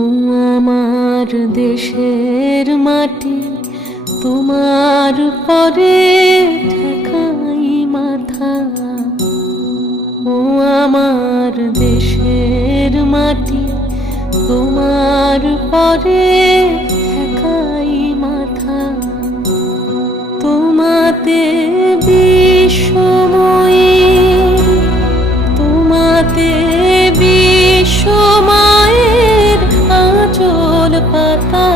ও আমার দেশের মাটি, তোমার পরে ঠেকাই মাথা। ও আমার দেশের মাটি, তোমার পরে ঠেকাই মাথা। তোমাতে বিশ্বময়ী, তোমাতে বিশ্বমায়ের আঁচল পাতা।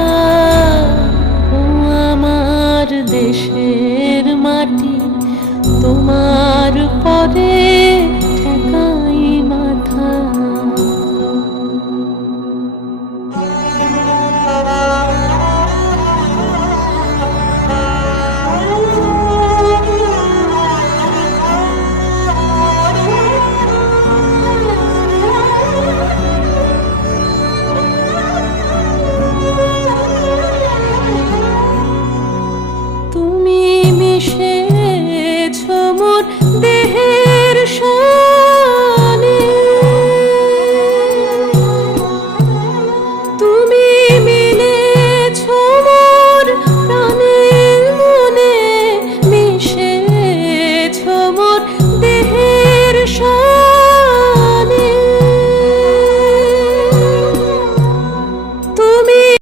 ও আমার দেশের মাটি, তোমার পরে ঠেকাই মাথা। তুমি মিশে